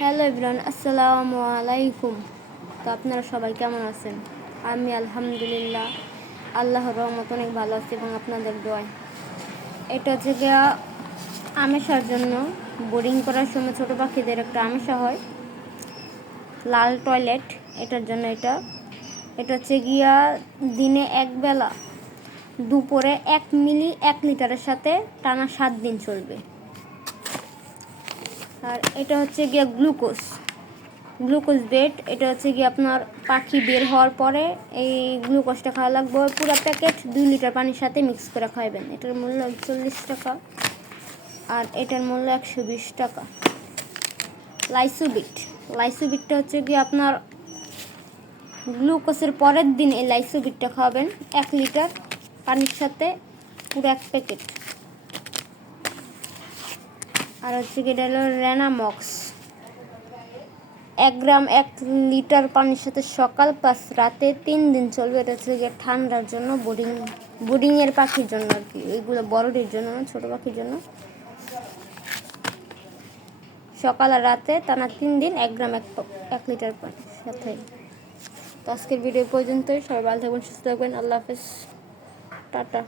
Hello ইবরান আসসালামু আলাইকুম। তো আপনারা সবাই কেমন আছেন? আমি আলহামদুলিল্লাহ, আল্লাহর রহমত অনেক ভালো আছি এবং আপনাদের দোয়ায়। এটা হচ্ছে গিয়া আমেশার জন্য বোরিং করার সময় ছোটো পাখিদের একটা আমেশা হয়। লাল টয়লেট এটার জন্য এটা। এটা হচ্ছে গিয়া দিনে এক বেলা দুপুরে এক মিলি এক লিটারের সাথে টানা সাত দিন চলবে। আর এটা হচ্ছে গিয়ে গ্লুকোজ। গ্লুকোজ বেড, এটা হচ্ছে গিয়ে আপনার পাখি বের হওয়ার পরে এই গ্লুকোজটা খাওয়া লাগবে। পুরো প্যাকেট দুই লিটার পানির সাথে মিক্স করে খাওয়াবেন এটার মূল্য চল্লিশ টাকা আর এটার মূল্য একশো বিশ টাকা। লাইসোবিট। লাইসোবিটটা হচ্ছে গিয়ে আপনার গ্লুকোজের পরের দিন এই লাইসোবিটটা খাওয়াবেন এক লিটার পানির সাথে পুরো এক প্যাকেট। আর হচ্ছে কি এটা হলো রেনামক্স এক গ্রাম এক লিটার পানির সাথে সকাল পাঁচ, রাতে তিন দিন চলবে। এটা হচ্ছে গিয়ে ঠান্ডার জন্য বোর্ডিং বোর্ডিংয়ের পাখির জন্য আর কি। এইগুলো বড়টির জন্য না, ছোটো পাখির জন্য। সকাল আর রাতে টানা তিন দিন এক গ্রাম এক এক লিটার পানির সাথে। তো আজকের ভিডিও পর্যন্তই। সবাই ভালো থাকবেন, সুস্থ থাকবেন। আল্লাহ হাফেজ। টাটা।